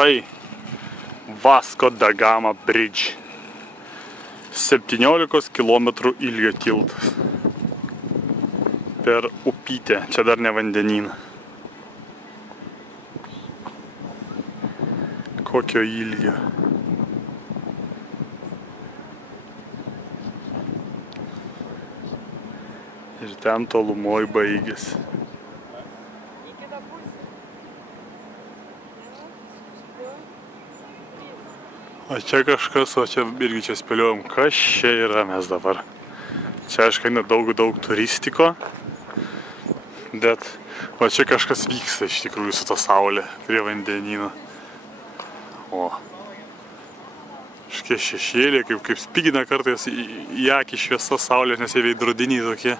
štai Vasco da Gama Bridge. 17 km ilgio tiltas. Per upytę, čia dar ne vandenyną. Kokio ilgio. Ir ten tolumoj baigėsi. O čia kažkas, o čia irgi čia spėliojom, kas čia yra mes dabar. Čia aišku, eina daug turistiko, bet o čia kažkas vyksta iš tikrųjų su to saulė prie vandenyno. O, kažkiek šešėlė, kaip spigina kartais į akį šviesa saulė, nes jie veidrodiniai tokie.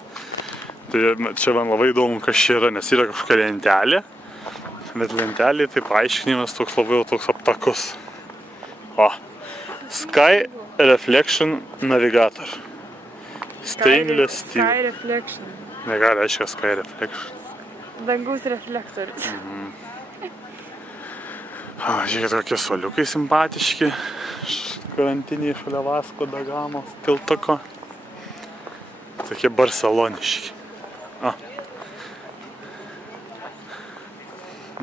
Tai čia man labai įdomu, kas čia yra, nes yra kažkokia lentelė, bet lentelė taip aiškinimas toks labai toks aptakus. O, Sky Reflection Navigator. Stainless steel. Sky Reflection. Negali, aiškia Sky Reflection. Dangaus reflektorius. Žiūrėkit, kokie suoliukai simpatiški. Krantiniai šalia Vasco da Gamos tiltuko. Tokie barceloniški.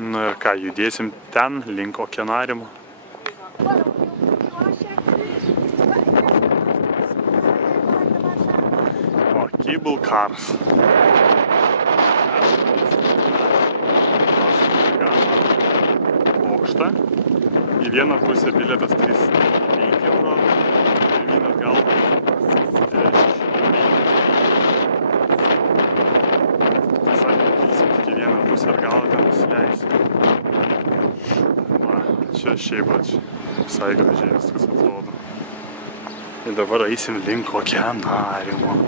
Nu ir ką, judėsim ten, link okeanariumo. O, cable cars. Bokštą. Į vieną pusę bilietas 3,5 euro ir vieną atgal 6,5. Tai sakė, kilsim tik į vieną pusę ir gal ten nusileisim. Va, čia šiaip visai gražiai viskas atrodo. Ir dabar eisim link okeanariumo.